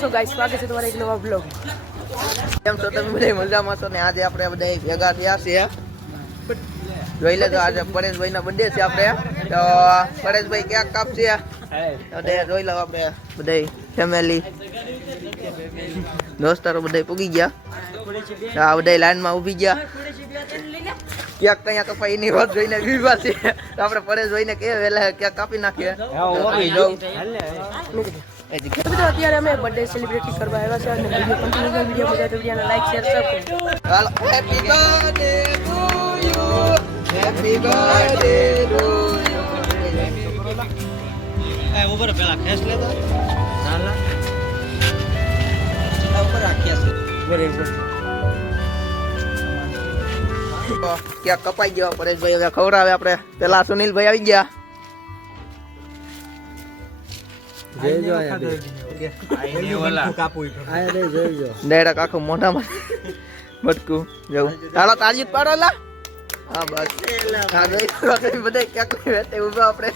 So guys સ્વાગત છે તમારા એક નવા બ્લોગ. કેમ છો તમે બધા મજામાં છો ને? આજે આપણે બધા ભેગા થયા છીએ. જોઈ લેજો આજે પરેશભાઈ નો બર્થડે છે આપણે. તો પરેશભાઈ કેક કાપશે. જોઈ લો આપણે બધા ફેમિલી દોસ્તારો બધા પૂગી ગયા. આ બધા લાઈન માં ઉભી ગયા. કેક કયા કપાઈ એની વાત જોઈને વિવાદ છે. તો આપણે પરેશભાઈ ને કે વેલા કેક કાપી નાખીએ. અત્યારે અમે બર્થડે સેલિબ્રેટ કરવા આવ્યા છે અને વિડિયો કન્ટિન્યુ વિડિયો મજા તો વિડિયોને લાઈક શેર સબસ્ક્રાઇબ કરો. Hello happy birthday to you happy birthday to you. એ ઉપર પેલા ખેસ લેતો નાલા આ ઉપર રાખ્યા છે બરાબર. કેક કપાઈ ગયો. પરેશભાઈ હવે ખવડાવે આપણે. પેલા સુનિલભાઈ આવી ગયા. ડાયરેક્ટ આખું મોઢામાં બટકું જવું. હાલો તાળી પાડો લા. હા બસ બધા ક્યાંક ઉભા આપણે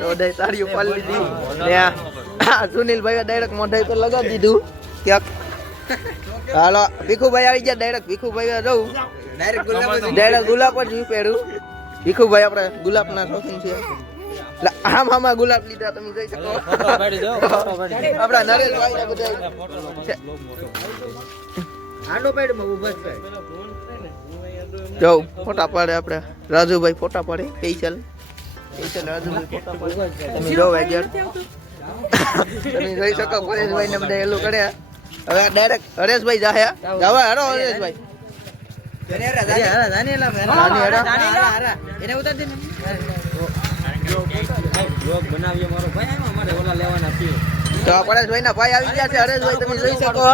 તો બધા તાળીઓ પાડી લીધી. સુનિલભાઈ ડાયરેક્ટ મોઢા પર લગાવી દીધું ક્યાંક. હાલો ભીખુભાઈ આવી ગયા. ડાયરેક્ટ ભીખુભાઈ જવું ડાયરેક્ટ ગુલાબ જ પહેર્યું. ભીખુભાઈ આપણે ગુલાબ ના શોખીન છે. આમ આમાં ગુલાબ લીધા તમે જોઈ શકો. આપડા નરેશભાઈ ને બધા જો ફોટા પાડે. આપણે રાજુભાઈ ફોટા પાડે. સ્પેશિયલ રાજુભાઈ ફોટા પાડે. તમે જો તમે જોઈ શકો. પરેશભાઈ ને બધા એલું કરે. હવે ડાયરેક્ટ હરેશભાઈ જાહે જવા. હરો હરેશભાઈ તો પરેશભાઈ ના ભાઈ આવી ગયા છે. હરેશભાઈ તમે જોઈ શકો.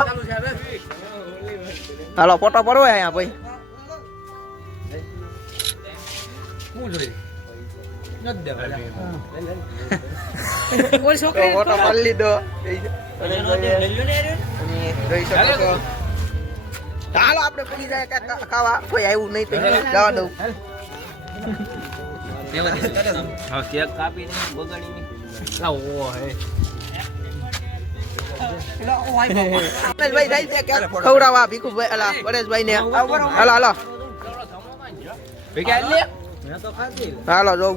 હાલો ફોટો પડવો અહીંયા ભાઈ. ફોટો પડી લીધો. જોઈ શકો. હાલો આપણે પડી જાય ખાવા. કોઈ આવ્યું નહીં તો જવા દઉં. કેક કાપી બગાડી ખવડાવવા ભીખુભાઈ અલા પરેશભાઈ ને. હાલો હાલો હાલો જોઉં.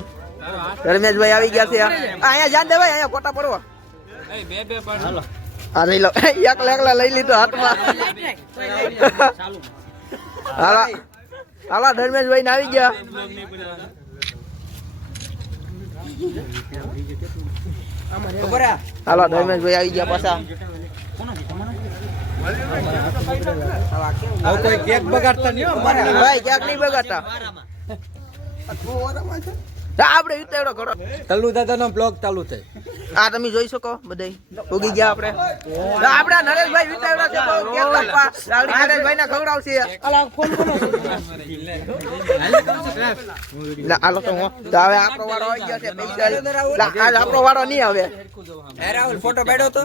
ધર્મેશભાઈ આવી ગયા છે. અહીંયા જાન દેવાય. અહીંયા ફોટા પડવા. હા લઈ લો. એકલા લઈ લીધો હાથમાં. હાલો હાલો ધર્મેશભાઈ ને આવી ગયા. હાલો ધર્મેશભાઈ આવી ગયા પાછા. કોઈ કેક બગાડતા નહીં ભાઈ. કેક નહીં બગાડતા. આપણે વિતાડો કરો. તલ્લુ દાદા નો બ્લોગ ચાલુ થાય. આ તમે જોઈ શકો. બધા ઉગી ગયા. આપણે નરેશભાઈ વિતાડ્યા છે. કેક કાપવા નરેશભાઈ ને ખવડાવશે. હાલો તો હવે આપણો વારો આવી ગયો છે. આજ આપણો વારો નહીં આવે. ફોટો પાડ્યો તો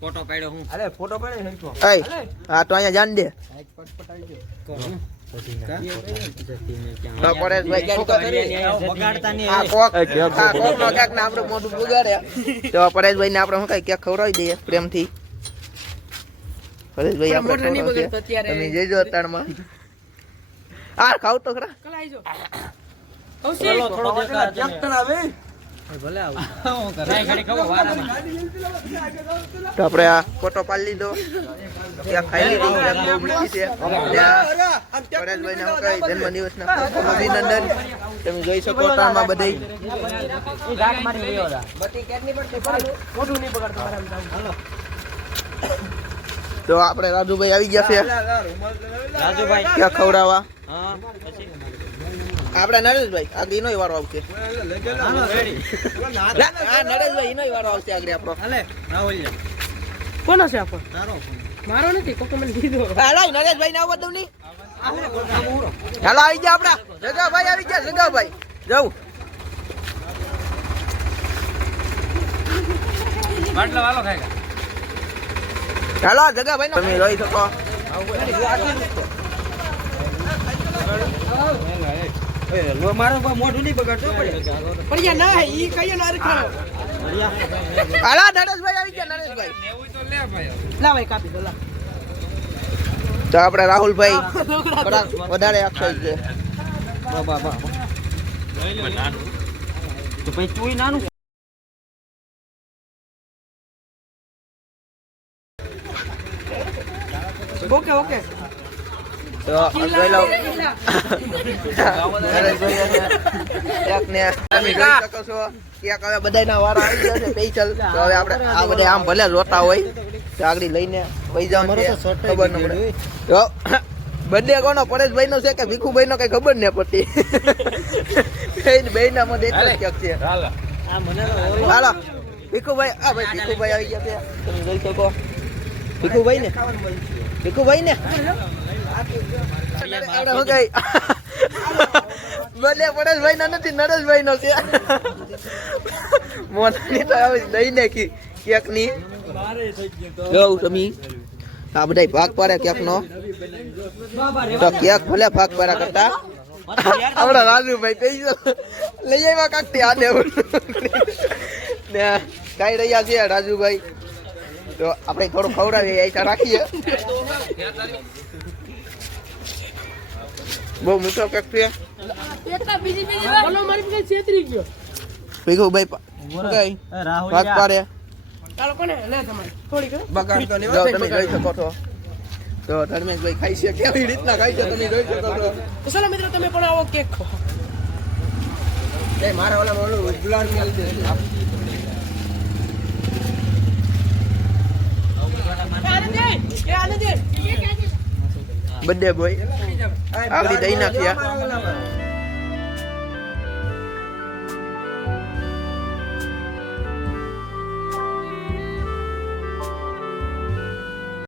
ફોટો પાડ્યો હું. અરે ફોટો પાડ્યો. હા તો અહીંયા જાન દે. પરેશભાઈ ને આપણે શું કઈ કેક ખવડાવી દઈએ પ્રેમથી. પરેશભાઈ આપણે તમે જઈજો અત્યારમાં. આ ખાવ તો ખરા. તો આપણે આ ફોટો પાડી લીધો. ખાઈ લીધી. જન્મદિવસ ના અભિનંદન. તમે જોઈ શકો. તારમાં બધે તો આપણે રાજુભાઈ આવી ગયા છે. રાજુભાઈ ક્યાં ખવડાવવા. આપણે નરેશભાઈ આગળ એનો વારો આવશે. નરેશભાઈ એનો વારો આવશે આગળ આપણો. કોનો છે આપણો? મારો નથી. કોકો મને દીધો. હાલો નરેશભાઈ ને આવો દઉં નહીં. હાલો આવી ગયા આપડા જગાભાઈ આવી ગયા. જગાભાઈ જાઉં. હાલો જગાભાઈ તમે જોઈ શકો. મારો મોઢું નહીં બગાડતો. પણ ના ઈ કયો ના રખાવો. હાલો નરેશભાઈ આવી ગયા. નરેશભાઈ લાવ ભાઈ કાપી દો લાવ તો આપણે રાહુલભાઈ વધારે અક્ષય છે તો પછી તુંય નાનું ઓકે ઓકે તો જોઈ લો એક ને તમે જોઈ શકો છો ક્યાંક હવે બધાયના વારા આવી ગયા છે સ્પેશિયલ તો હવે આપણે આ બધા આમ ભલે જોતા હોય તો આગળ લઈને વહી જવાનું છે ખબર ન પડે તો બર્થડે કોનો પરેશભાઈ નો છે કે ભીખુભાઈ નો કઈ ખબર ન પડતી બેના માં દેખ ક્યાંક છે હાલો ભીખુભાઈ આ ભાઈ ભીખુભાઈ આવી ગયા છે તમે જોઈ શકો ભીખુભાઈ ને આપણે શું કઈ બર્થડે પરેશભાઈ નો નથી નરેશભાઈ નો છે મોટાની તો હવે દઈ નાખી કેક ની જોઉં તમે આ બધા ભાગ પાડે કેક નો તો કેક ભલે ભાગ પાડ્યા કરતા આપડા રાજુભાઈ પૈસા લઈ આવ્યા કાકતી આને ને કઈ રહ્યા છે રાજુભાઈ તો આપણે થોડું ખવડાવીએ આશા રાખીએ બહુ મીઠો કેક છે ભીખુભાઈ ભાગ પાડે ચાલો કોને લે તમારે થોડી કરો બગાડ તો જો તમે જોઈ શકો છો તો ધર્મેશભાઈ ખાઈ છે કેવી રીતના ખાઈ છે તમે જોઈ શકો છો તો ચાલો મિત્રો તમે પણ આવો કેક ખાઓ એ મારા ઓલા ગુલાબ ની આલી દે બર્થડે બોય આગળ દઈ નાખ્યા